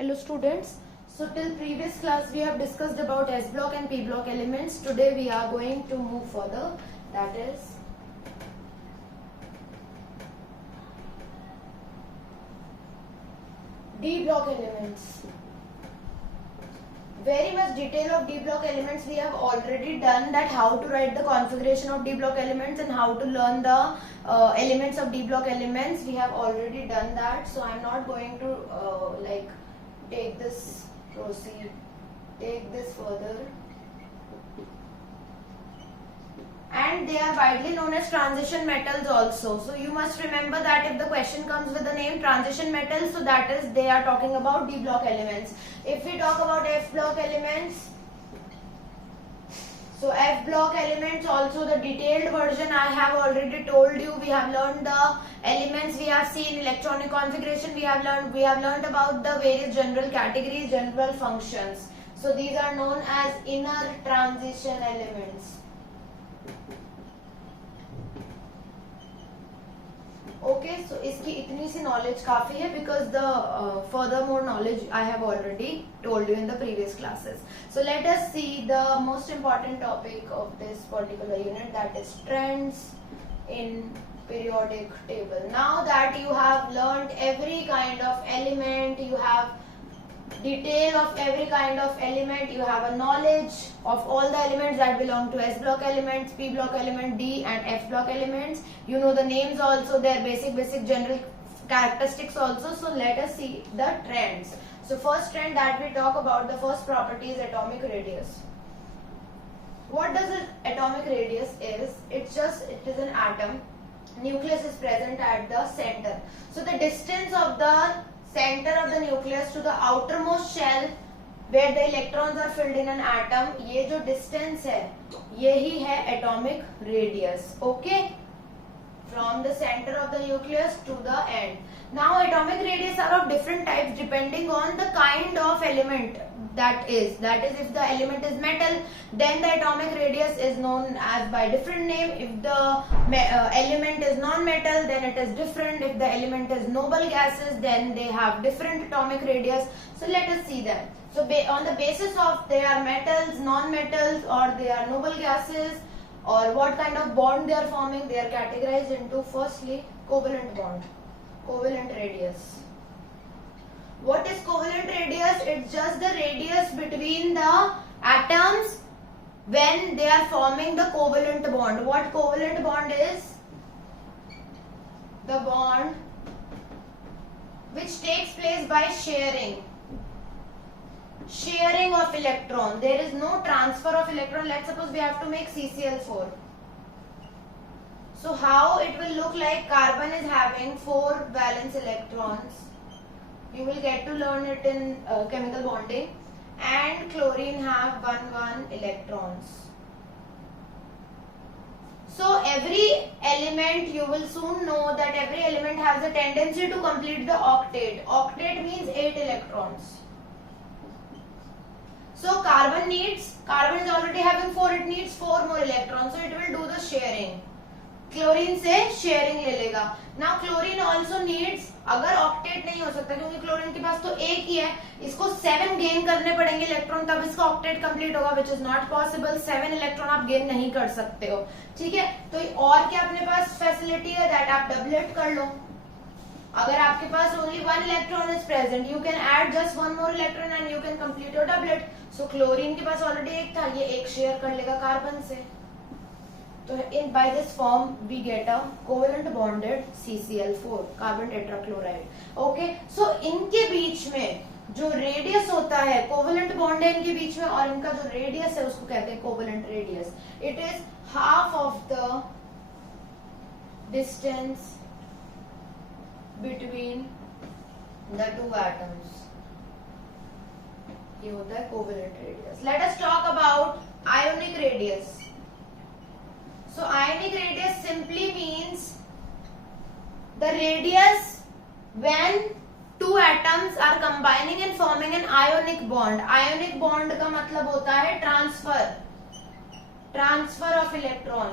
Hello students. So till previous class we have discussed about S block and P block elements. Today we are going to move further, that is D block elements. Very much detail of D block elements we have already done, that how to write the configuration of D block elements and how to learn the elements of D block elements. We have already done that, so I am not going to take this further. And they are widely known as transition metals also. So you must remember that if the question comes with the name transition metals, so that is they are talking about D block elements. If we talk about F block elements, so F block elements also the detailed version I have already told you. We have learned the elements, we have seen electronic configuration, we have learned about the various general categories, general functions. So these are known as inner transition elements. Okay, so इसकी इतनी सी knowledge काफी है because the further more knowledge I have already told you in the previous classes. So let us see the most important topic of this particular unit, that is trends in periodic table. Now that you have learnt every kind of element, you have detail of every kind of element, you have a knowledge of all the elements that belong to S block elements, P block element, D and F block elements. You know the names also, their basic general characteristics also. So let us see the trends. So first trend that we talk about, the first property is atomic radius. What does an atomic radius is? It is an atom. Nucleus is present at the center. So the distance of the center of the nucleus to the outermost shell where the electrons are filled in an atom, ये जो distance है यही है atomic radius. Okay, from the center of the nucleus to the end. Now atomic radius are of different types depending on the kind of element that is if the element is metal, then the atomic radius is known as by different name. If the element is non-metal, then it is different. If the element is noble gases, then they have different atomic radius. So let us see that. So on the basis of they are metals, non-metals, or they are noble gases, or what kind of bond they are forming, they are categorized into firstly covalent bond, covalent radius. What is covalent radius? It's just the radius between the atoms when they are forming the covalent bond. What covalent bond is? The bond which takes place by sharing of electron. There is no transfer of electron. Let's suppose we have to make CCl4. So how it will look like? Carbon is having 4 valence electrons. You will get to learn it in chemical bonding. And chlorine have 1 electrons. So every element, you will soon know that every element has a tendency to complete the octet. Octet means 8 electrons. So carbon is already having 4, it needs 4 more electrons. So it will do the sharing. Chlorine से शेयरिंग ले लेगा. Now chlorine also needs, अगर ऑक्टेट नहीं हो सकता क्योंकि क्लोरीन के पास तो एक ही है, इसको 7 गेन करने पड़ेंगे इलेक्ट्रॉन, तब इसका ऑक्टेट कंप्लीट होगा, विच इज नॉट पॉसिबल. 7 इलेक्ट्रॉन आप गेन नहीं कर सकते हो. ठीक है, तो और क्या अपने पास फैसिलिटी है, दैट आप डबलेट कर लो. अगर आपके पास only 1 electron is present, you can add just 1 more electron and you can complete your doublet. So chlorine के पास ऑलरेडी एक था, ये एक शेयर कर लेगा कार्बन से. So by this form we get a covalent bonded CCl4, carbon tetrachloride. Okay, so इनके बीच में जो रेडियस होता है, कोवेलेंट बॉन्ड है इनके बीच में, और इनका जो रेडियस है उसको कहते हैं covalent radius. It is half of the distance between the 2 एटम्स. ये होता है covalent radius. Let us talk about ionic radius. So ionic radius simply means the radius when 2 atoms are combining and forming an ionic bond. Ionic bond का मतलब होता है transfer of electron.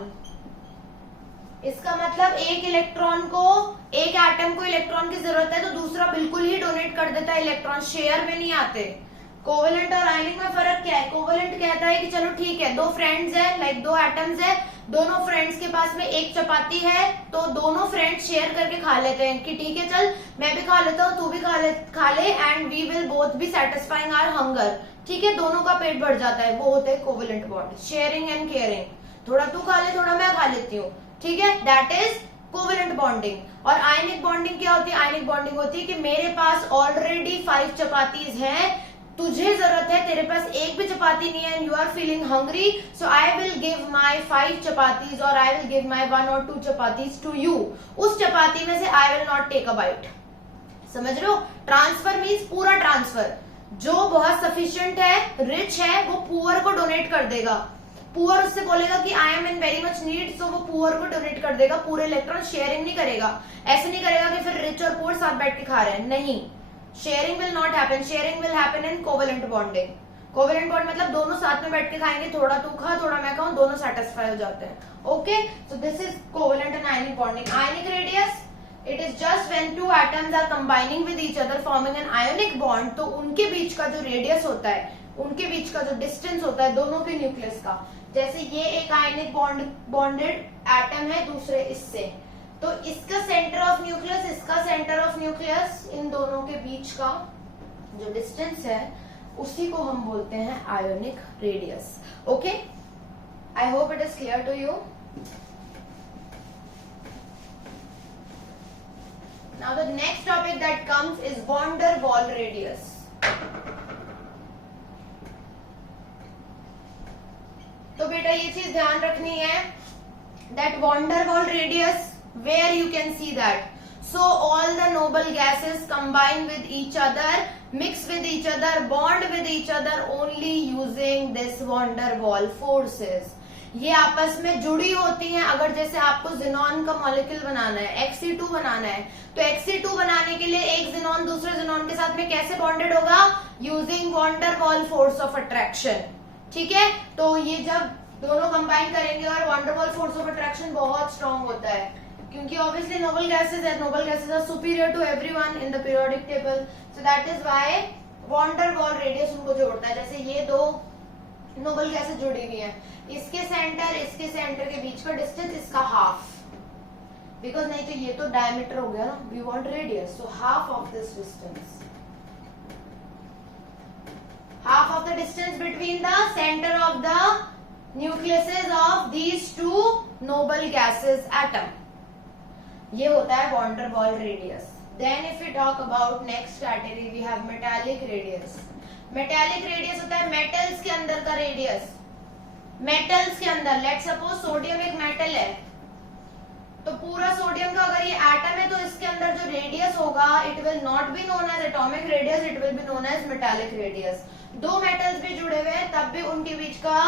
इसका मतलब एक इलेक्ट्रॉन को, एक एटम को इलेक्ट्रॉन की जरूरत है तो दूसरा बिल्कुल ही डोनेट कर देता है इलेक्ट्रॉन, शेयर में नहीं आते। कोवेलेंट और आयनिक में फर्क क्या है? कोवेलेंट कहता है कि चलो ठीक है, दो फ्रेंड्स है, लाइक दो एटम्स है, दोनों फ्रेंड्स के पास में एक चपाती है तो दोनों फ्रेंड्स शेयर करके खा लेते हैं कि ठीक है चल मैं भी खा लेता हूँ, तू भी खा ले and we will both be satisfying our hunger. ठीक है, दोनों का पेट भर जाता है, वो होते हैं covalent bond, sharing and caring, थोड़ा तू खा ले थोड़ा मैं खा लेती हूँ। ठीक है, दैट इज कोवेलेंट बॉन्डिंग। और आयनिक बॉन्डिंग क्या होती है? आयनिक बॉन्डिंग होती है कि मेरे पास ऑलरेडी 5 चपातीज हैं, तुझे जरूरत है, तेरे पास एक भी चपाती नहीं है and you are feeling hungry, so I will give my 5 chapatis और I will give my 1 or 2 chapatis to you. उस चपाती में से I will not take a bite. समझ रहे हो? ट्रांसफर मीन्स पूरा ट्रांसफर। जो बहुत सफिशिएंट है, रिच है, वो पुअर को डोनेट कर देगा। पुअर उससे बोलेगा कि I am in very much need, so वो पुअर को डोनेट कर देगा, पूरे इलेक्ट्रॉन शेयरिंग नहीं करेगा। ऐसे नहीं करेगा कि फिर रिच और पुअर साथ बैठ के खा रहे हैं, नहीं, sharing will not happen. Sharing will happen in covalent bonding. Covalent bond मतलब दोनों साथ में बैठ के खाएंगे, थोड़ा तू खा थोड़ा मैं खाऊं, दोनों सेटिस्फाई हो जाते हैं। Okay, so this is covalent and ionic bonding. Ionic radius, it is just when two atoms are combining with each other forming an ionic bond, तो उनके बीच का जो रेडियस होता है, उनके बीच का जो डिस्टेंस होता है दोनों के न्यूक्लियस का, जैसे ये एक आयनिक बॉन्डेड एटम है दूसरे इससे, तो इसका सेंटर ऑफ न्यूक्लियस, इसका सेंटर ऑफ न्यूक्लियस, इन दोनों के बीच का जो डिस्टेंस है उसी को हम बोलते हैं ionic radius. Okay, I hope it is clear to you. Now the next topic that comes is van der Waals radius. तो बेटा ये चीज ध्यान रखनी है that van der Waals radius, where you can see that, so all the noble gases combine with each other, mix with each other, bond with each other only using this van der Waals forces। ये आपस में जुड़ी होती हैं। अगर जैसे आपको जिनॉन का मॉलिक्यूल बनाना है, Xc2 बनाना है, तो Xc2 बनाने के लिए एक जिनॉन दूसरे जिनॉन के साथ में कैसे बॉन्डेड होगा? Using van der Waals force of attraction. ठीक है, तो ये जब दोनों कंबाइन करेंगे और van der Waals force of attraction बहुत स्ट्रॉन्ग होता है, क्योंकि obviously noble gases are superior to everyone in the periodic table, so that is why van der Waals radius उनको जोड़ता है। जैसे ये दो नोबल गैसेस जुड़ी हुई हैं, इसके सेंटर के बीच का डिस्टेंस इसका हाफ, बिकॉज नहीं तो ये तो डायमीटर हो गया ना, we want radius, so half of this distance, half of the distance between the center of the nucleuses of these two noble gases atom, ये होता है van der Waals radius. Then if you talk about next category, we have metallic radius. Metallic radius होता है मेटल्स के अंदर का radius. Metals के अंदर, लेट सपोज सोडियम एक मेटल है, तो पूरा सोडियम का अगर ये एटम है तो इसके अंदर जो रेडियस होगा, it will not be known as atomic radius, it will be known as metallic radius. दो मेटल्स भी जुड़े हुए हैं तब भी उनके बीच का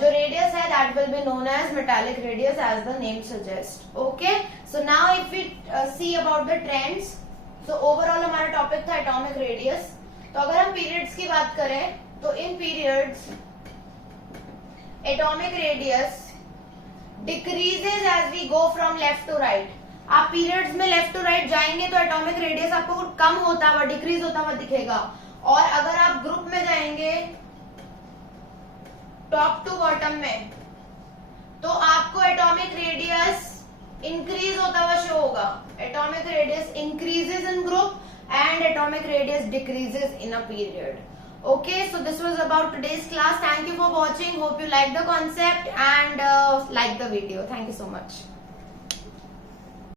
जो रेडियस है that will be known as metallic radius as the name suggest. Okay, so now if we see about the trends, so overall हमारा टॉपिक था एटॉमिक रेडियस। तो अगर हम पीरियड्स की बात करें तो in periods atomic radius decreases as we go from left to right. आप पीरियड्स में लेफ्ट टू राइट जाएंगे तो एटॉमिक रेडियस आपको कम होता हुआ, डिक्रीज होता हुआ दिखेगा, और अगर आप ग्रुप में जाएंगे टॉप टू बॉटम में, तो आपको एटॉमिक रेडियस इंक्रीज होता हुआ शो होगा। Atomic radius increases in group and atomic radius decreases in a period. Okay, so this was about today's class. Thank you for watching. Hope you like the concept and like the video. Thank you so much.